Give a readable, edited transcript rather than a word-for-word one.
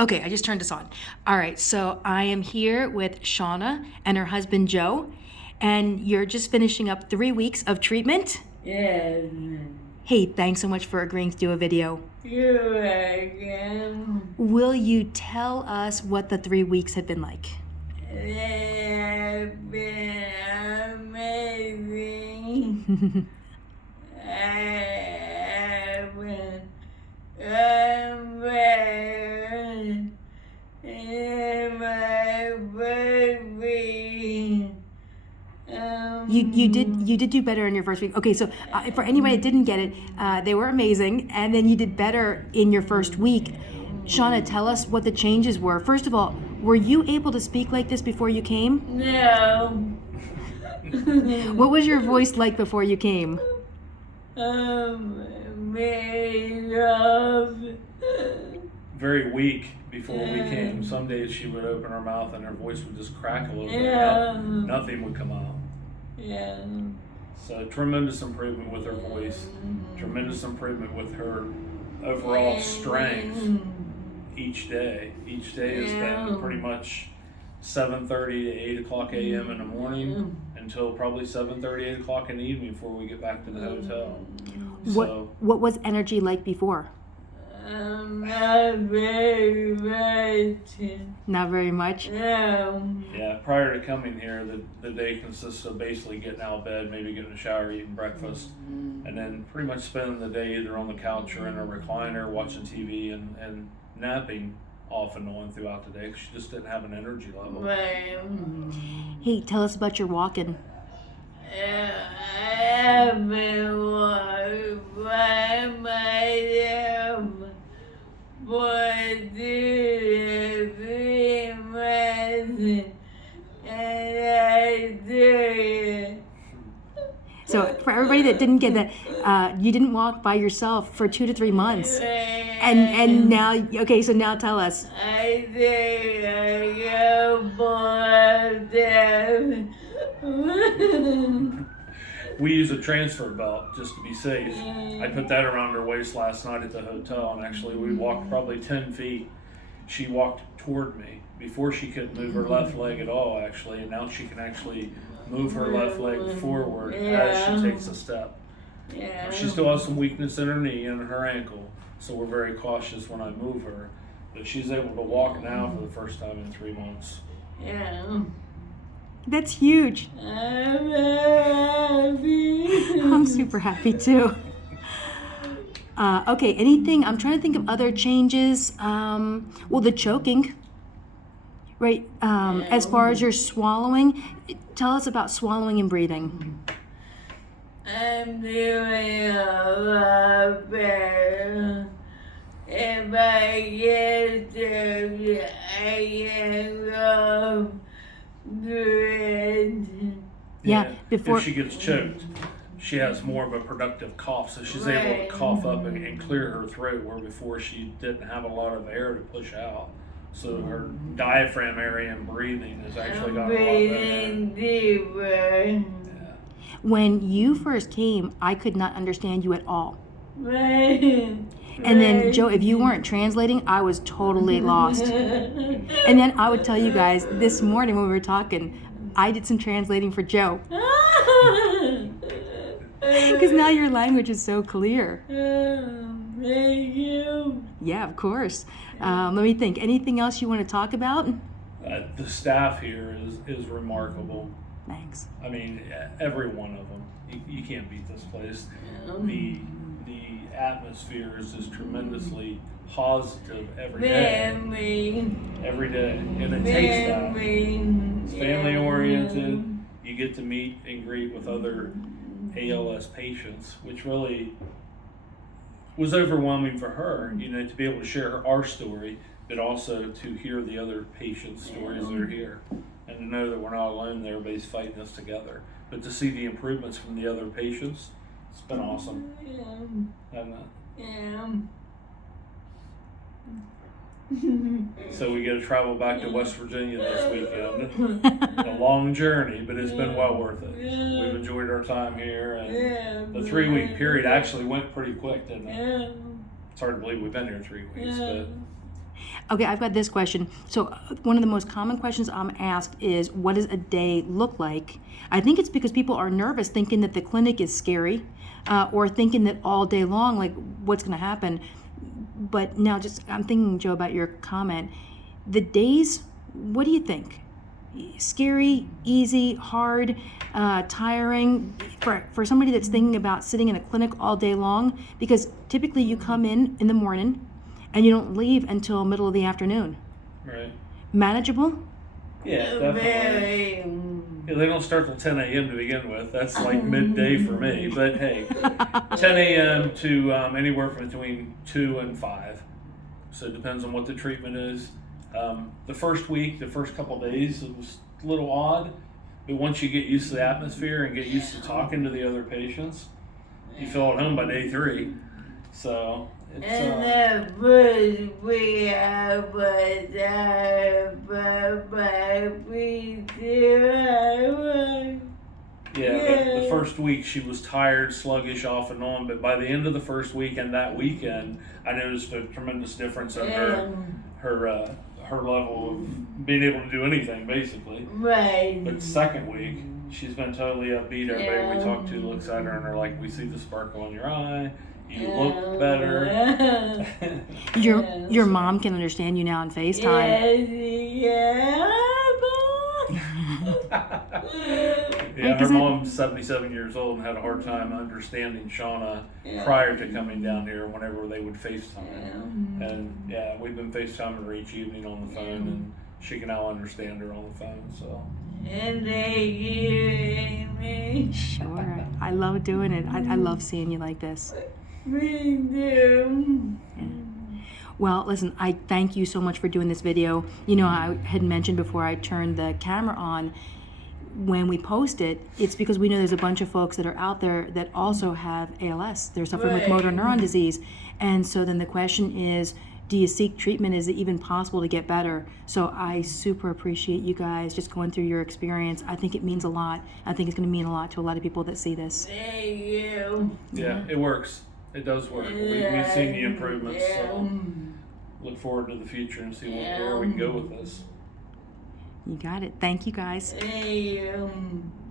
Okay, I just turned this on. All right, so I am here with Shauna and her husband Joe, and you're just finishing up 3 weeks of treatment. Yes. Hey, thanks so much for agreeing to do a video. You're welcome. Will you tell us what the 3 weeks have been like? They have been amazing. I've been better in my baby. You did do better in your first week. Okay, so for anybody that didn't get it, they were amazing, and then you did better in your first week. Shauna, tell us what the changes were. First of all, were you able to speak like this before you came? No. What was your voice like before you came? Made of. Very weak before we came. Some days she would open her mouth and her voice would just crack a little bit. Yeah. Nothing would come out. Yeah. So tremendous improvement with her voice, tremendous improvement with her overall strength each day. Each day has been pretty much 7:30 to 8 o'clock a.m. in the morning until probably 7:30, 8 o'clock in the evening before we get back to the hotel. What was energy like before? Not very much. Not very much. No. Yeah, prior to coming here, the day consists of basically getting out of bed, maybe getting a shower, eating breakfast, and then pretty much spending the day either on the couch or in a recliner watching TV and napping off and on throughout the day because she just didn't have an energy level. Hey, tell us about your walking. I've been walking by myself for 2 to 3 months, and I do it. So for everybody that didn't get that, you didn't walk by yourself for 2 to 3 months, and now, okay, so now tell us. I think I go for them. We use a transfer belt just to be safe. I put that around her waist last night at the hotel, and actually we walked probably 10 feet. She walked toward me. Before she couldn't move her left leg at all, actually, and now she can actually move her left leg forward as she takes a step. She still has some weakness in her knee and her ankle, so we're very cautious when I move her. But she's able to walk now for the first time in 3 months. Yeah. That's huge. I'm happy. I'm super happy too. Okay, anything, I'm trying to think of other changes. Well, the choking, right? As far as your swallowing, tell us about swallowing and breathing. I'm doing a lot better. If I get to, I can go good. Yeah, before If she gets choked, she has more of a productive cough, so she's able to cough up and clear her throat, where before she didn't have a lot of air to push out. So her diaphragm area and breathing has actually gotten a lot Breathing better. deeper. Yeah. when you first came, I could not understand you at all. Right. And then, Joe, if you weren't translating, I was totally lost. And then I would tell you guys, this morning when we were talking, I did some translating for Joe. Because now your language is so clear. Thank you. Yeah, of course. Let me think. Anything else you want to talk about? The staff here is remarkable. Thanks. I mean, every one of them. You can't beat this place. The atmosphere is just tremendously positive every day. Every day. And it takes that. It's family oriented. You get to meet and greet with other ALS patients, which really was overwhelming for her, to be able to share our story, but also to hear the other patients' stories that are here. And to know that we're not alone, that everybody's fighting this together. But to see the improvements from the other patients, it's been awesome. Hasn't it? Yeah. So we get to travel back to West Virginia this weekend. A long journey, but it's been well worth it. We've enjoyed our time here, and the 3-week period actually went pretty quick, didn't it? It's hard to believe we've been here 3 weeks, but Okay, I've got this question. So, one of the most common questions I'm asked is, what does a day look like? I think it's because people are nervous, thinking that the clinic is scary, or thinking that all day long, like, what's going to happen. But now, I'm thinking, Joe, about your comment. The days, what do you think? Scary, easy, hard, tiring for somebody that's thinking about sitting in a clinic all day long? Because typically you come in the morning and you don't leave until middle of the afternoon. Right. Manageable? Yeah, definitely. Yeah, they don't start till 10 a.m. to begin with. That's like midday for me. But hey, 10 a.m. to anywhere from between 2 and 5. So it depends on what the treatment is. The first week, the first couple of days, it was a little odd. But once you get used to the atmosphere and get used to talking to the other patients, you feel at home by day 3. So it's And the first week I was the first week she was tired, sluggish off and on, but by the end of the first week and that weekend, I noticed a tremendous difference in her level of being able to do anything, basically. Right. But the second week, she's been totally upbeat. Everybody we talk to looks at her and they're like, "We see the sparkle in your eye. You look better." Your mom can understand you now on FaceTime. Yeah, her mom's 77 years old and had a hard time understanding Shauna prior to coming down here whenever they would FaceTime. And yeah, we've been FaceTiming her each evening on the phone and she can now understand her on the phone, so. And they hear me. Sure. I love doing it. I love seeing you like this. Me too. Well, listen, I thank you so much for doing this video. You know, I had mentioned before I turned the camera on, when we post it, it's because we know there's a bunch of folks that are out there that also have ALS. They're suffering with motor neuron disease. And so then the question is, do you seek treatment? Is it even possible to get better? So I super appreciate you guys just going through your experience. I think it means a lot. I think it's going to mean a lot to a lot of people that see this. Thank you. Yeah, it works. It does work. We've seen the improvements, so look forward to the future and see where we can go with this. You got it. Thank you, guys. Thank you.